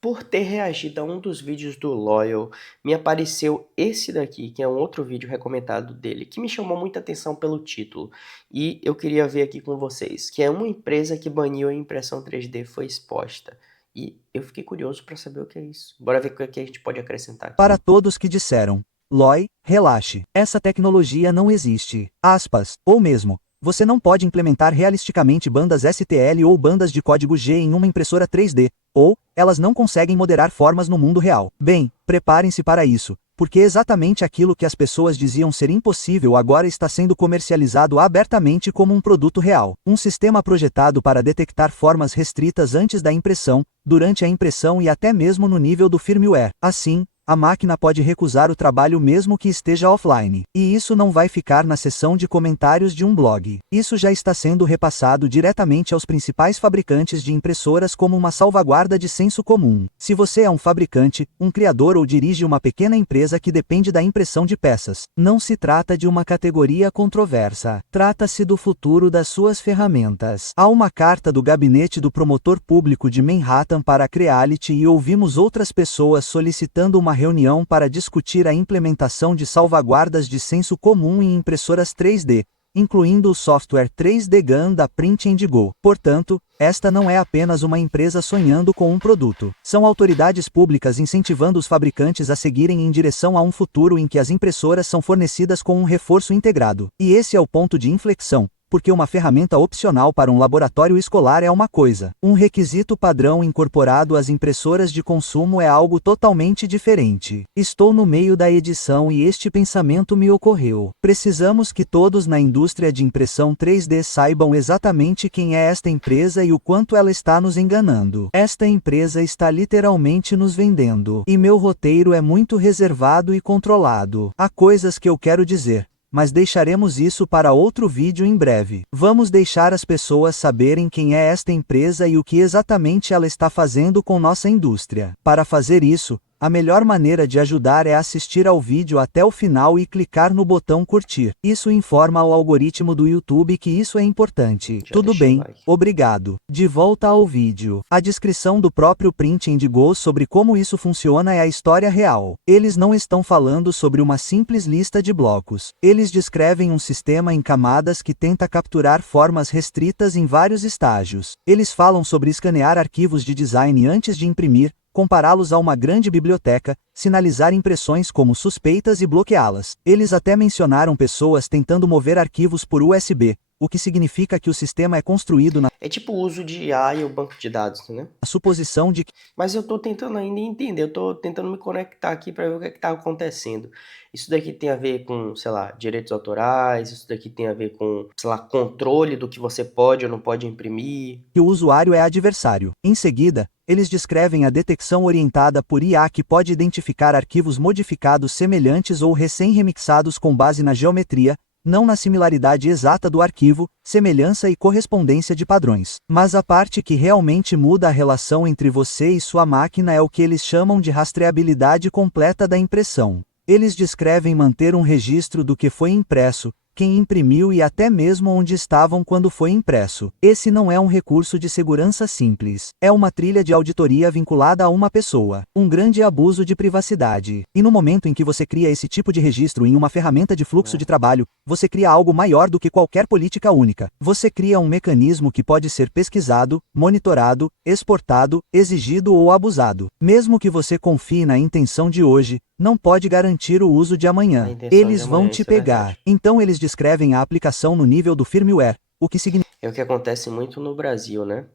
Por ter reagido a um dos vídeos do Loyal, me apareceu esse daqui, que é um outro vídeo recomendado dele, que me chamou muita atenção pelo título. E eu queria ver aqui com vocês, que é uma empresa que baniu a impressão 3D foi exposta. E eu fiquei curioso para saber o que é isso. Bora ver o que a gente pode acrescentar aqui. Para todos que disseram, Loi, relaxe, essa tecnologia não existe, aspas, ou mesmo, você não pode implementar realisticamente bandas STL ou bandas de código G em uma impressora 3D, ou, elas não conseguem moderar formas no mundo real. Bem, preparem-se para isso, porque exatamente aquilo que as pessoas diziam ser impossível agora está sendo comercializado abertamente como um produto real. Um sistema projetado para detectar formas restritas antes da impressão, durante a impressão e até mesmo no nível do firmware. Assim, a máquina pode recusar o trabalho mesmo que esteja offline. E isso não vai ficar na seção de comentários de um blog. Isso já está sendo repassado diretamente aos principais fabricantes de impressoras como uma salvaguarda de senso comum. Se você é um fabricante, um criador ou dirige uma pequena empresa que depende da impressão de peças, não se trata de uma categoria controversa. Trata-se do futuro das suas ferramentas. Há uma carta do gabinete do promotor público de Manhattan para a Creality e ouvimos outras pessoas solicitando uma reunião para discutir a implementação de salvaguardas de senso comum em impressoras 3D, incluindo o software 3D GAN da Print and Go. Portanto, esta não é apenas uma empresa sonhando com um produto. São autoridades públicas incentivando os fabricantes a seguirem em direção a um futuro em que as impressoras são fornecidas com um reforço integrado. E esse é o ponto de inflexão. Porque uma ferramenta opcional para um laboratório escolar é uma coisa. Um requisito padrão incorporado às impressoras de consumo é algo totalmente diferente. Estou no meio da edição e este pensamento me ocorreu. Precisamos que todos na indústria de impressão 3D saibam exatamente quem é esta empresa e o quanto ela está nos enganando. Esta empresa está literalmente nos vendendo. E meu roteiro é muito reservado e controlado. Há coisas que eu quero dizer, mas deixaremos isso para outro vídeo em breve. Vamos deixar as pessoas saberem quem é esta empresa e o que exatamente ela está fazendo com nossa indústria. Para fazer isso, a melhor maneira de ajudar é assistir ao vídeo até o final e clicar no botão curtir. Isso informa ao algoritmo do YouTube que isso é importante. Já Tudo deixei o bem, like. obrigado. De volta ao vídeo. A descrição do próprio Print and Go sobre como isso funciona é a história real. Eles não estão falando sobre uma simples lista de blocos. Eles descrevem um sistema em camadas que tenta capturar formas restritas em vários estágios. Eles falam sobre escanear arquivos de design antes de imprimir, compará-los a uma grande biblioteca, sinalizar impressões como suspeitas e bloqueá-las. Eles até mencionaram pessoas tentando mover arquivos por USB, o que significa que o sistema é construído na É tipo o uso de IA e o banco de dados, né? suposição de que Mas eu tô tentando ainda entender, eu tô tentando me conectar aqui para ver o que é que tá acontecendo. Isso daqui tem a ver com, sei lá, direitos autorais, isso daqui tem a ver com, sei lá, controle do que você pode ou não pode imprimir. o usuário é adversário. Em seguida, eles descrevem a detecção orientada por IA que pode identificar arquivos modificados semelhantes ou recém-remixados com base na geometria, não na similaridade exata do arquivo, semelhança e correspondência de padrões. Mas a parte que realmente muda a relação entre você e sua máquina é o que eles chamam de rastreabilidade completa da impressão. Eles descrevem manter um registro do que foi impresso, quem imprimiu e até mesmo onde estavam quando foi impresso. Esse não é um recurso de segurança simples. É uma trilha de auditoria vinculada a uma pessoa. Um grande abuso de privacidade. E no momento em que você cria esse tipo de registro em uma ferramenta de fluxo de trabalho, você cria algo maior do que qualquer política única. Você cria um mecanismo que pode ser pesquisado, monitorado, exportado, exigido ou abusado. Mesmo que você confie na intenção de hoje, não pode garantir o uso de A amanhã. intenção de Eles vão amanhã, te isso é pegar. verdade. Então eles descrevem a aplicação no nível do firmware, o que significa É o que acontece muito no Brasil, né?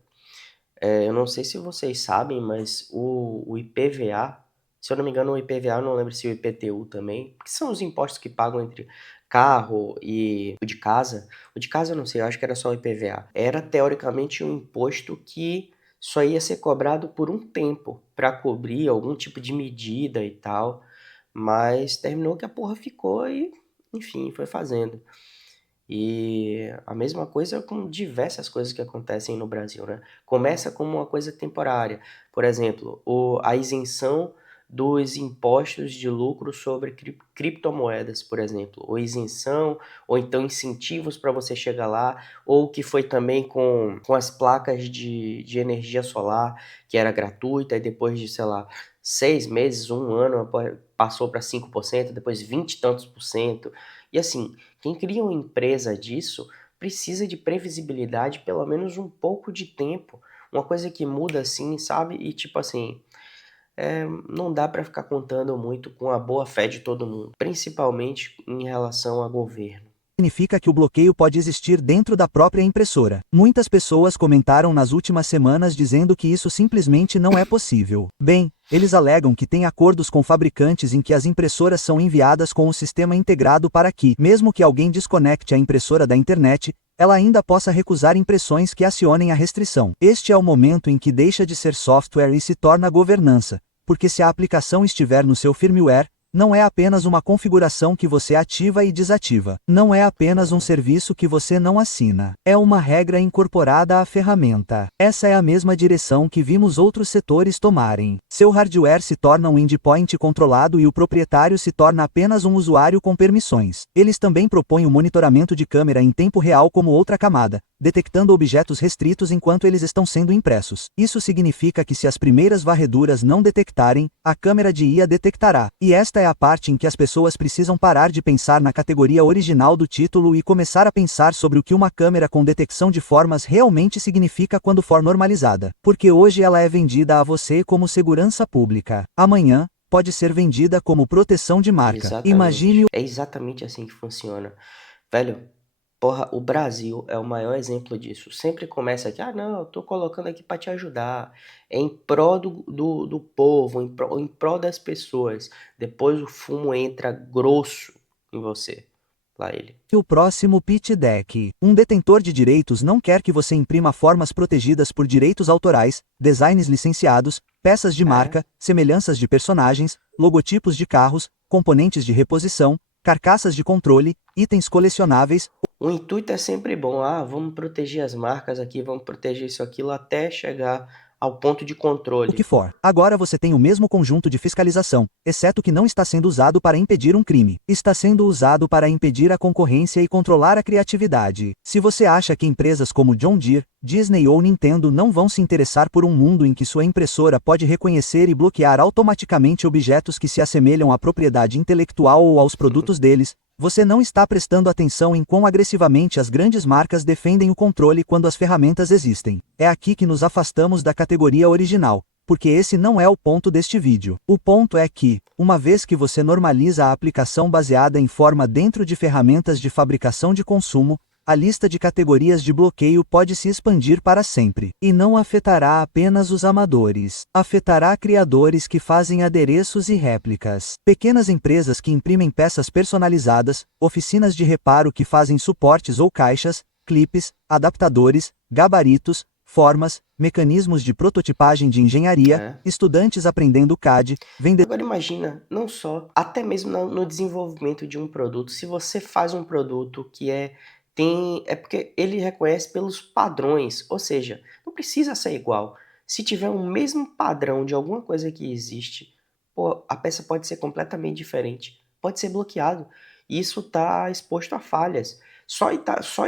Eu não sei se vocês sabem, mas o IPVA, se eu não me engano, o IPVA, eu não lembro se o IPTU também, que são os impostos que pagam entre carro e o de casa. O de casa eu não sei, eu acho que era só o IPVA. Era teoricamente um imposto que só ia ser cobrado por um tempo para cobrir algum tipo de medida e tal, mas terminou que a porra ficou e, enfim, foi fazendo. E a mesma coisa com diversas coisas que acontecem no Brasil, né? Começa como uma coisa temporária. Por exemplo, a isenção dos impostos de lucro sobre criptomoedas, por exemplo, ou isenção, ou então incentivos para você chegar lá, ou o que foi também com as placas de energia solar, que era gratuita, e depois de, sei lá, 6 meses, um ano, passou para 5%, depois 20 e tantos por cento. E assim, quem cria uma empresa disso precisa de previsibilidade pelo menos um pouco de tempo. Uma coisa que muda assim, sabe? E tipo assim, não dá para ficar contando muito com a boa fé de todo mundo, principalmente em relação a governo. Significa que o bloqueio pode existir dentro da própria impressora. Muitas pessoas comentaram nas últimas semanas dizendo que isso simplesmente não é possível. Bem, eles alegam que têm acordos com fabricantes em que as impressoras são enviadas com o sistema integrado para que, mesmo que alguém desconecte a impressora da internet, ela ainda possa recusar impressões que acionem a restrição. Este é o momento em que deixa de ser software e se torna governança, porque se a aplicação estiver no seu firmware, não é apenas uma configuração que você ativa e desativa. Não é apenas um serviço que você não assina. É uma regra incorporada à ferramenta. Essa é a mesma direção que vimos outros setores tomarem. Seu hardware se torna um endpoint controlado e o proprietário se torna apenas um usuário com permissões. Eles também propõem o monitoramento de câmera em tempo real como outra camada, detectando objetos restritos enquanto eles estão sendo impressos. Isso significa que se as primeiras varreduras não detectarem, a câmera de IA detectará. E esta é a parte em que as pessoas precisam parar de pensar na categoria original do título e começar a pensar sobre o que uma câmera com detecção de formas realmente significa quando for normalizada. Porque hoje ela é vendida a você como segurança pública. Amanhã, pode ser vendida como proteção de marca. Exatamente. Imagine É exatamente assim que funciona. Velho, porra, o Brasil é o maior exemplo disso. Sempre começa aqui, não, eu tô colocando aqui para te ajudar. É em prol do povo, em prol das pessoas. Depois o fumo entra grosso em você. Lá ele. o próximo pitch deck. Um detentor de direitos não quer que você imprima formas protegidas por direitos autorais, designs licenciados, peças de marca, semelhanças de personagens, logotipos de carros, componentes de reposição, carcaças de controle, itens colecionáveis. O intuito é sempre bom. Vamos proteger as marcas aqui, vamos proteger isso, aquilo, até chegar ao ponto de controle. O que for. Agora você tem o mesmo conjunto de fiscalização, exceto que não está sendo usado para impedir um crime. Está sendo usado para impedir a concorrência e controlar a criatividade. Se você acha que empresas como John Deere, Disney ou Nintendo não vão se interessar por um mundo em que sua impressora pode reconhecer e bloquear automaticamente objetos que se assemelham à propriedade intelectual ou aos produtos deles, você não está prestando atenção em quão agressivamente as grandes marcas defendem o controle quando as ferramentas existem. É aqui que nos afastamos da categoria original, porque esse não é o ponto deste vídeo. O ponto é que, uma vez que você normaliza a aplicação baseada em forma dentro de ferramentas de fabricação de consumo, a lista de categorias de bloqueio pode se expandir para sempre. E não afetará apenas os amadores. Afetará criadores que fazem adereços e réplicas. Pequenas empresas que imprimem peças personalizadas, oficinas de reparo que fazem suportes ou caixas, clipes, adaptadores, gabaritos, formas, mecanismos de prototipagem de engenharia, estudantes aprendendo CAD, vendedores. Agora imagina, não só, até mesmo no desenvolvimento de um produto, se você faz um produto que é porque ele reconhece pelos padrões, ou seja, não precisa ser igual. Se tiver o mesmo padrão de alguma coisa que existe, a peça pode ser completamente diferente, pode ser bloqueado. Isso está exposto a falhas. Só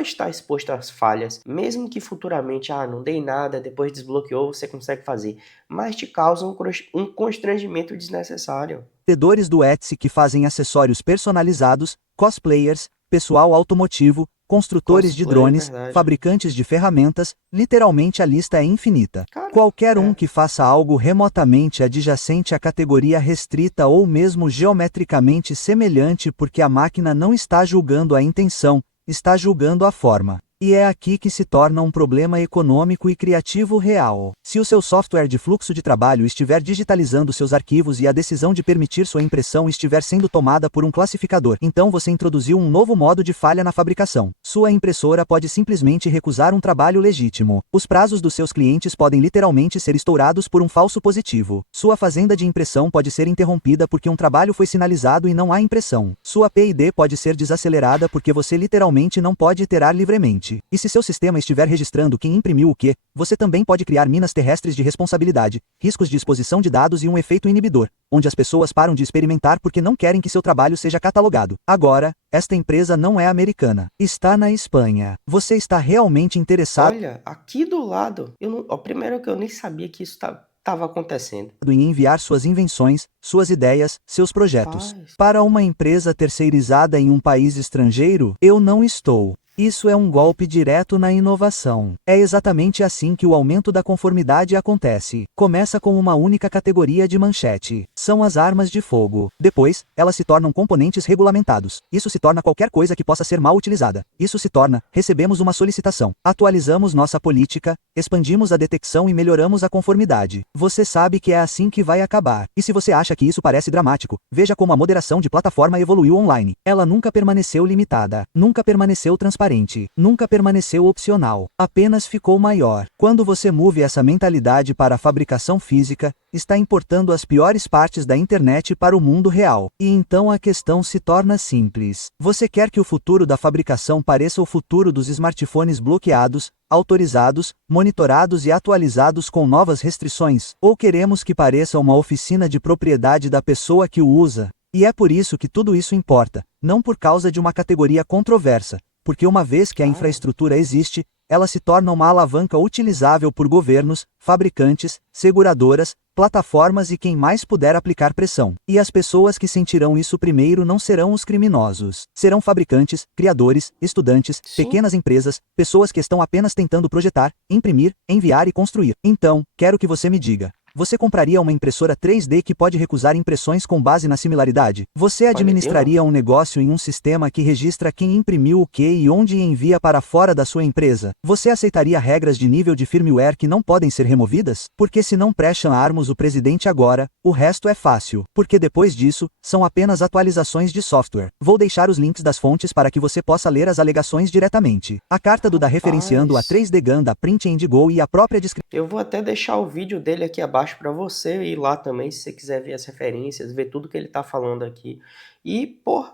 está exposto às falhas, mesmo que futuramente, não dei nada, depois desbloqueou, você consegue fazer, mas te causa um constrangimento desnecessário. Vendedores do Etsy que fazem acessórios personalizados, cosplayers, pessoal automotivo, construtores de drones, fabricantes de ferramentas, literalmente a lista é infinita. Qualquer um que faça algo remotamente adjacente à categoria restrita ou mesmo geometricamente semelhante porque a máquina não está julgando a intenção, está julgando a forma. E é aqui que se torna um problema econômico e criativo real. Se o seu software de fluxo de trabalho estiver digitalizando seus arquivos e a decisão de permitir sua impressão estiver sendo tomada por um classificador, então você introduziu um novo modo de falha na fabricação. Sua impressora pode simplesmente recusar um trabalho legítimo. Os prazos dos seus clientes podem literalmente ser estourados por um falso positivo. Sua fazenda de impressão pode ser interrompida porque um trabalho foi sinalizado e não há impressão. Sua P&D pode ser desacelerada porque você literalmente não pode iterar livremente. satélite. E se seu sistema estiver registrando quem imprimiu o quê, você também pode criar minas terrestres de responsabilidade, riscos de exposição de dados e um efeito inibidor, onde as pessoas param de experimentar porque não querem que seu trabalho seja catalogado. Agora, esta empresa não é americana. Está na Espanha. Você está realmente interessado Olha, aqui do lado, eu não, ó, primeiro que eu nem sabia que isso estava acontecendo. em enviar suas invenções, suas ideias, seus projetos Rapaz, para uma empresa terceirizada em um país estrangeiro? Eu não estou. Isso é um golpe direto na inovação. É exatamente assim que o aumento da conformidade acontece. Começa com uma única categoria de manchete. São as armas de fogo. Depois, elas se tornam componentes regulamentados. Isso se torna qualquer coisa que possa ser mal utilizada. Isso se torna, recebemos uma solicitação. Atualizamos nossa política, expandimos a detecção e melhoramos a conformidade. Você sabe que é assim que vai acabar. E se você acha que isso parece dramático, veja como a moderação de plataforma evoluiu online. Ela nunca permaneceu limitada. Nunca permaneceu transparente. Nunca permaneceu opcional, apenas ficou maior. Quando você move essa mentalidade para a fabricação física, está importando as piores partes da internet para o mundo real. E então a questão se torna simples. Você quer que o futuro da fabricação pareça o futuro dos smartphones bloqueados, autorizados, monitorados e atualizados com novas restrições? Ou queremos que pareça uma oficina de propriedade da pessoa que o usa? E é por isso que tudo isso importa, não por causa de uma categoria controversa, porque uma vez que a cara, infraestrutura existe, ela se torna uma alavanca utilizável por governos, fabricantes, seguradoras, plataformas e quem mais puder aplicar pressão. E as pessoas que sentirão isso primeiro não serão os criminosos. Serão fabricantes, criadores, estudantes, sim. pequenas empresas, pessoas que estão apenas tentando projetar, imprimir, enviar e construir. Então, quero que você me diga. Você compraria uma impressora 3D que pode recusar impressões com base na similaridade? Você Olha, eu não. administraria um negócio em um sistema que registra quem imprimiu o que e onde envia para fora da sua empresa? Você aceitaria regras de nível de firmware que não podem ser removidas? Porque se não pressionarmos o presidente agora, o resto é fácil. Porque depois disso, são apenas atualizações de software. Vou deixar os links das fontes para que você possa ler as alegações diretamente. A carta do da referenciando a Rapaz, 3D GAN da Print and Go e a própria descrição. eu vou até deixar o vídeo dele aqui abaixo para você ir lá também, se você quiser ver as referências, ver tudo que ele tá falando aqui. E, pô,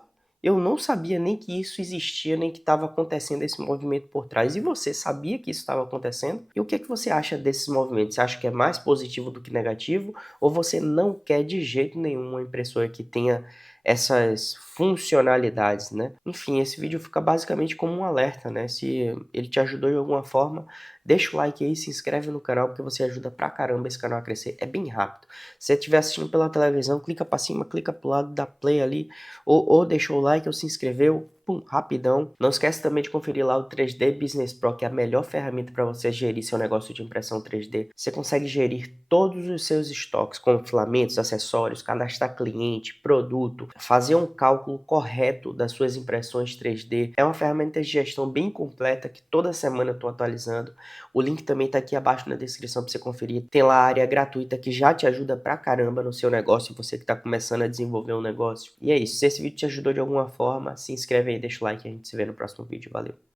eu não sabia nem que isso existia, nem que estava acontecendo esse movimento por trás. E você sabia que isso estava acontecendo? E o que é que você acha desses movimentos? Você acha que é mais positivo do que negativo? Ou você não quer de jeito nenhum uma impressora que tenha essas funcionalidades, né? Enfim, esse vídeo fica basicamente como um alerta, né? Se ele te ajudou de alguma forma, deixa o like aí, se inscreve no canal, porque você ajuda pra caramba esse canal a crescer. É bem rápido. Se você estiver assistindo pela televisão, clica pra cima, clica pro lado, dá play ali, ou deixou o like ou se inscreveu, pum, rapidão. Não esquece também de conferir lá o 3D Business Pro, que é a melhor ferramenta para você gerir seu negócio de impressão 3D. Você consegue gerir todos os seus estoques, como filamentos, acessórios, cadastrar cliente, produto, fazer um cálculo correto das suas impressões 3D. É uma ferramenta de gestão bem completa que toda semana eu estou atualizando. O link também está aqui abaixo na descrição para você conferir. Tem lá a área gratuita que já te ajuda pra caramba no seu negócio, você que está começando a desenvolver um negócio. E é isso. Se esse vídeo te ajudou de alguma forma, se inscreve aí, deixa o like e a gente se vê no próximo vídeo. Valeu!